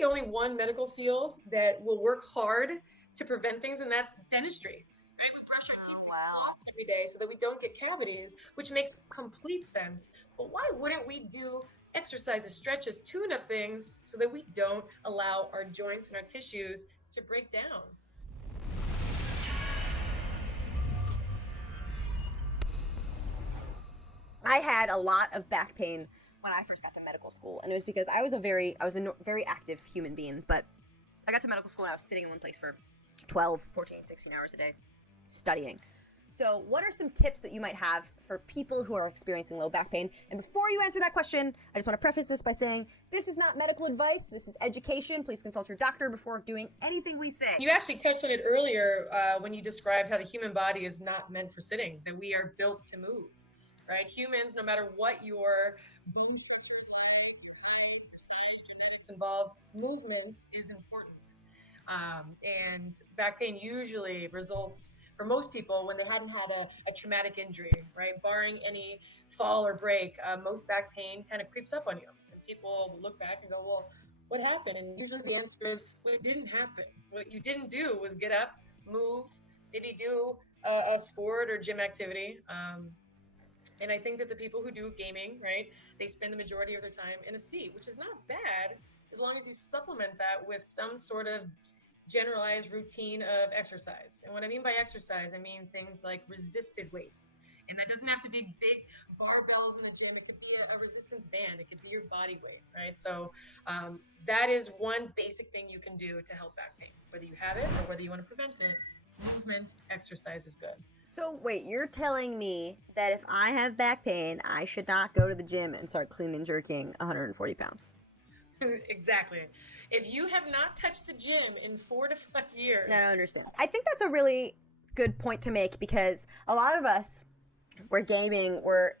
really only one medical field that will work hard to prevent things, and that's dentistry. Right? We brush our teeth Oh, wow. every day so that we don't get cavities, which makes complete sense. But why wouldn't we do exercises, stretches, tune up things so that we don't allow our joints and our tissues to break down? I had a lot of back pain when I first got to medical school, and it was because I was a very active human being, but I got to medical school and I was sitting in one place for 12, 14, 16 hours a day studying. So, what are some tips that you might have for people who are experiencing low back pain? And before you answer that question, I just want to preface this by saying this is not medical advice, this is education. Please consult your doctor before doing anything we say. You actually touched on it earlier when you described how the human body is not meant for sitting, that we are built to move, right? Humans, no matter what your genetics involved, movement is important. And back pain usually results for most people when they hadn't had a traumatic injury, right? Barring any fall or break, most back pain kind of creeps up on you. And people look back and go, well, what happened? And usually the answer is, well, it didn't happen. What you didn't do was get up, move, maybe do a sport or gym activity. And I think that the people who do gaming, right, they spend the majority of their time in a seat, which is not bad as long as you supplement that with some sort of generalized routine of exercise. And what I mean by exercise, I mean things like resisted weights. And that doesn't have to be big barbells in the gym. It could be a resistance band. It could be your body weight, right? So that is one basic thing you can do to help back pain, whether you have it or whether you want to prevent it. Movement, exercise is good. So, wait, you're telling me that if I have back pain, I should not go to the gym and start clean and jerking 140 pounds? Exactly. If you have not touched the gym in 4 to 5 years. No, I don't understand. I think that's a really good point to make because a lot of us, we're gaming, we're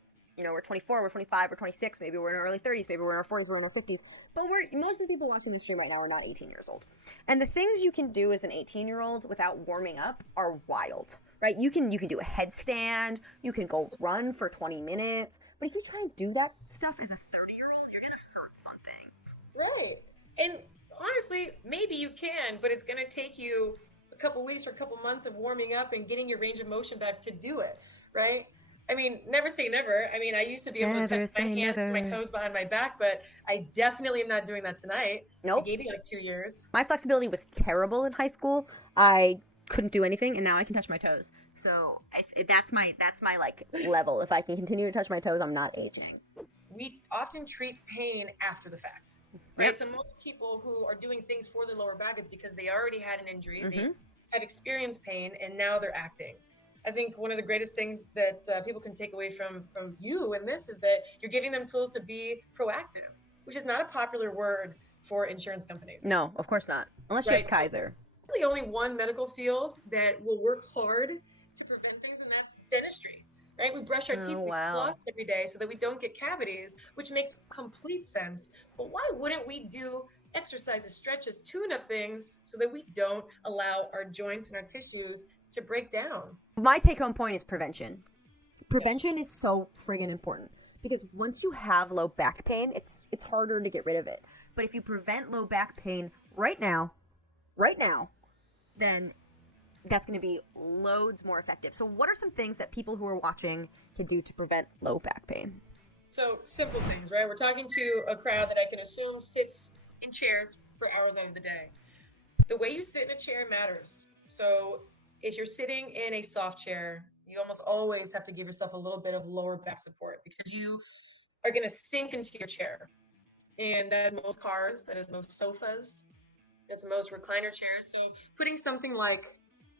24, we're 25, we're 26, maybe we're in our early 30s, maybe we're in our 40s, we're in our 50s. But most of the people watching this stream right now are not 18 years old. And the things you can do as an 18-year-old without warming up are wild, right? You can do a headstand, you can go run for 20 minutes. But if you try and do that stuff as a 30-year-old, you're going to hurt something. Right. And honestly, maybe you can, but it's going to take you a couple weeks or a couple months of warming up and getting your range of motion back to do it, right? I mean, never say never. I mean, I used to be able to touch my hands and my toes behind my back, but I definitely am not doing that tonight. Nope. I gave you like 2 years. My flexibility was terrible in high school. I couldn't do anything, and now I can touch my toes. So that's my like level. If I can continue to touch my toes, I'm not aging. We often treat pain after the fact, right? Yep. So most people who are doing things for their lower back is because they already had an injury, Mm-hmm. they have experienced pain, and now they're acting. I think one of the greatest things that people can take away from you in this is that you're giving them tools to be proactive, which is not a popular word for insurance companies. No, of course not. Unless you have Kaiser. Really only one medical field that will work hard to prevent things, and that's dentistry. Right? We brush our teeth with floss every day so that we don't get cavities, which makes complete sense. But why wouldn't we do exercises, stretches, tune up things so that we don't allow our joints and our tissues to break down? My take-home point is prevention. Prevention is so friggin' important because once you have low back pain, it's harder to get rid of it. But if you prevent low back pain right now, then that's going to be loads more effective. So what are some things that people who are watching can do to prevent low back pain? So simple things, right? We're talking to a crowd that I can assume sits in chairs for hours out of the day. The way you sit in a chair matters. So if you're sitting in a soft chair, you almost always have to give yourself a little bit of lower back support because you are going to sink into your chair. And that is most cars, that is most sofas, that's most recliner chairs. So putting something like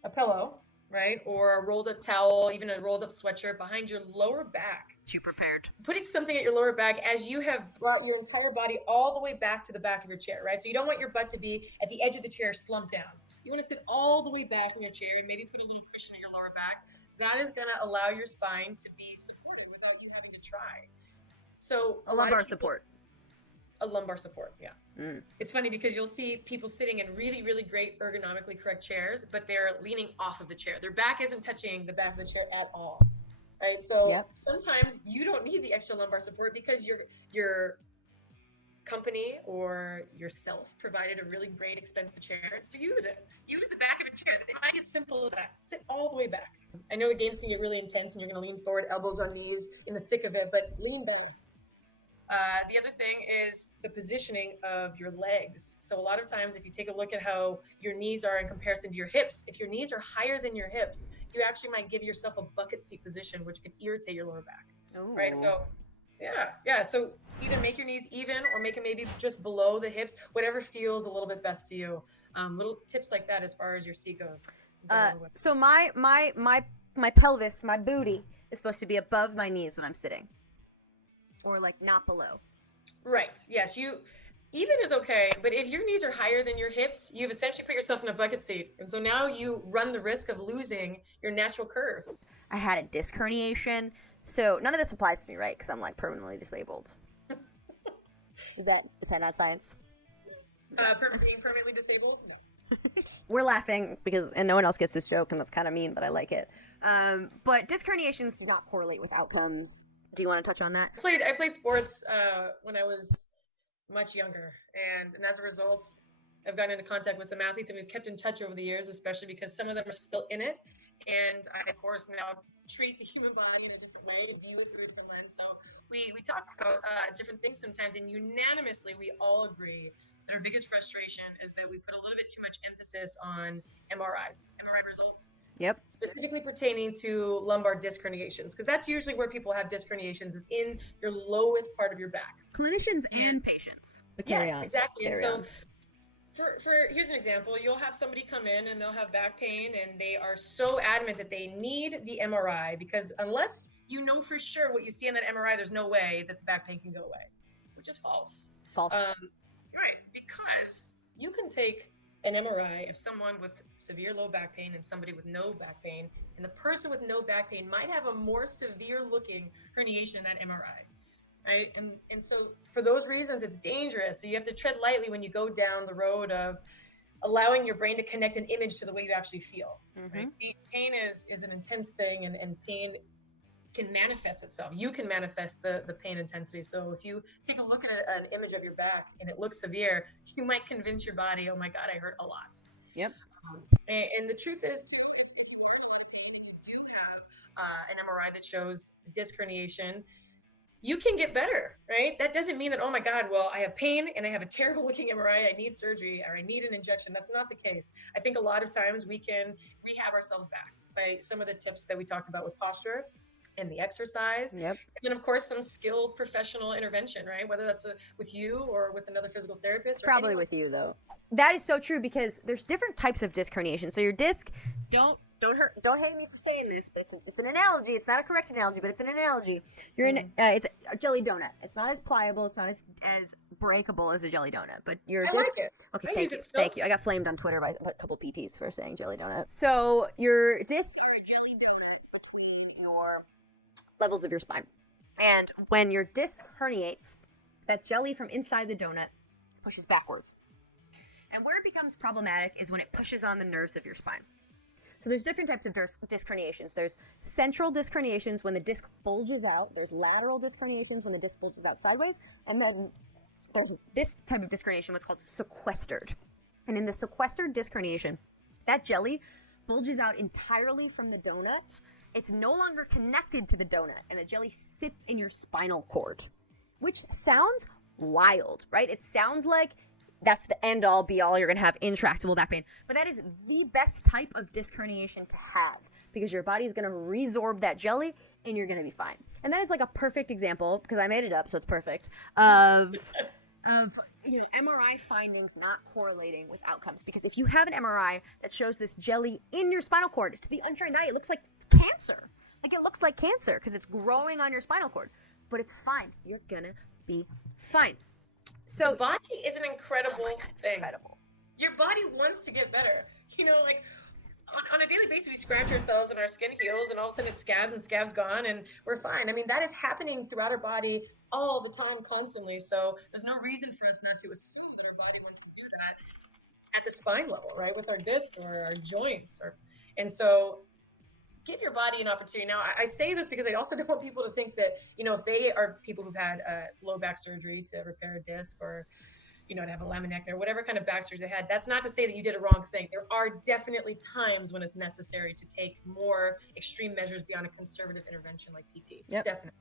a pillow, right, or a rolled up towel, even a rolled up sweatshirt behind your lower back. You prepared. Putting something at your lower back as you have brought your entire body all the way back to the back of your chair, right? So you don't want your butt to be at the edge of the chair slumped down. You want to sit all the way back in your chair and maybe put a little cushion in your lower back. That is going to allow your spine to be supported without you having to try. So a lumbar support. A lumbar support, yeah. It's funny because you'll see people sitting in really, really great ergonomically correct chairs, but they're leaning off of the chair. Their back isn't touching the back of the chair at all, right? So sometimes you don't need the extra lumbar support because your company or yourself provided a really great expensive chair, so use it. Use the back of a chair. It might be as simple as that. Sit all the way back. I know the games can get really intense and you're going to lean forward, elbows on knees in the thick of it, but lean back. The other thing is the positioning of your legs. So a lot of times, if you take a look at how your knees are in comparison to your hips, if your knees are higher than your hips, you actually might give yourself a bucket seat position, which could irritate your lower back. Right. Ooh. So yeah. So either make your knees even or make it maybe just below the hips, whatever feels a little bit best to you. Little tips like that as far as your seat goes. So my pelvis, my booty is supposed to be above my knees when I'm sitting, or like not below. Right. Yes. Even is okay, but if your knees are higher than your hips, you've essentially put yourself in a bucket seat, and so now you run the risk of losing your natural curve. I had a disc herniation, so none of this applies to me, right? Because I'm like permanently disabled. Is that not science? Being permanently disabled? No. We're laughing and no one else gets this joke, and that's kind of mean, but I like it. But disc herniations do not correlate with outcomes. Do you want to touch on that? I played sports when I was much younger, and as a result, I've gotten into contact with some athletes, and we've kept in touch over the years, especially because some of them are still in it. And I, of course, now treat the human body in a different way, view it through a different lens. So we talk about different things sometimes, and unanimously, we all agree that our biggest frustration is that we put a little bit too much emphasis on MRI results. Yep. Specifically pertaining to lumbar disc herniations, because that's usually where people have disc herniations, is in your lowest part of your back. Clinicians and patients. But yes, exactly. And so here's an example. You'll have somebody come in and they'll have back pain, and they are so adamant that they need the MRI, because unless you know for sure what you see on that MRI, there's no way that the back pain can go away, which is false. Right, because you can take an MRI of someone with severe low back pain and somebody with no back pain, and the person with no back pain might have a more severe looking herniation in that MRI. Right? And so for those reasons, it's dangerous. So you have to tread lightly when you go down the road of allowing your brain to connect an image to the way you actually feel. Mm-hmm. Right? Pain is an intense thing, and pain can manifest itself. You can manifest the pain intensity. So if you take a look at an image of your back and it looks severe, you might convince your body, oh my God, I hurt a lot. Yep. And the truth is, an MRI that shows disc herniation, you can get better, right? That doesn't mean that, oh my God, well, I have pain and I have a terrible looking MRI, I need surgery, or I need an injection. That's not the case. I think a lot of times we can rehab ourselves back by some of the tips that we talked about with posture and the exercise. Yep. And then, of course, some skilled professional intervention, right? Whether that's with you or with another physical therapist. Probably with you, though. That is so true, because there's different types of disc herniation. So your disc, don't hate me for saying this, but it's an analogy. It's not a correct analogy, but it's an analogy. It's a jelly donut. It's not as pliable. It's not as breakable as a jelly donut. But your disc. Like it. Okay, thank you. I got flamed on Twitter by a couple PTs for saying jelly donut. So your discs are a jelly donut between your levels of your spine. And when your disc herniates, that jelly from inside the donut pushes backwards. And where it becomes problematic is when it pushes on the nerves of your spine. So there's different types of disc herniations. There's central disc herniations when the disc bulges out. There's lateral disc herniations when the disc bulges out sideways. And then there's this type of disc herniation, what's called sequestered. And in the sequestered disc herniation, that jelly bulges out entirely from the donut. It's no longer connected to the donut, and the jelly sits in your spinal cord, which sounds wild, right? It sounds like that's the end-all, be-all. You're going to have intractable back pain. But that is the best type of disc herniation to have, because your body is going to resorb that jelly, and you're going to be fine. And that is like a perfect example, because I made it up, so it's perfect, of MRI findings not correlating with outcomes. Because if you have an MRI that shows this jelly in your spinal cord, to the untrained eye, it looks like cancer. Like, it looks like cancer because it's growing on your spinal cord. But it's fine. You're going to be fine. So the body is an incredible thing. Incredible. Your body wants to get better. Like on a daily basis, we scratch ourselves and our skin heals, and all of a sudden it's scabs and scabs gone, and we're fine. I mean, that is happening throughout our body all the time, constantly. So there's no reason for us not to assume that our body wants to do that at the spine level, right? With our disc or our joints, and so give your body an opportunity. Now, I say this because I also don't want people to think that, if they are people who've had low back surgery to repair a disc, or to have a laminectomy or whatever kind of back surgery they had, that's not to say that you did a wrong thing. There are definitely times when it's necessary to take more extreme measures beyond a conservative intervention like PT. Yep. Definitely.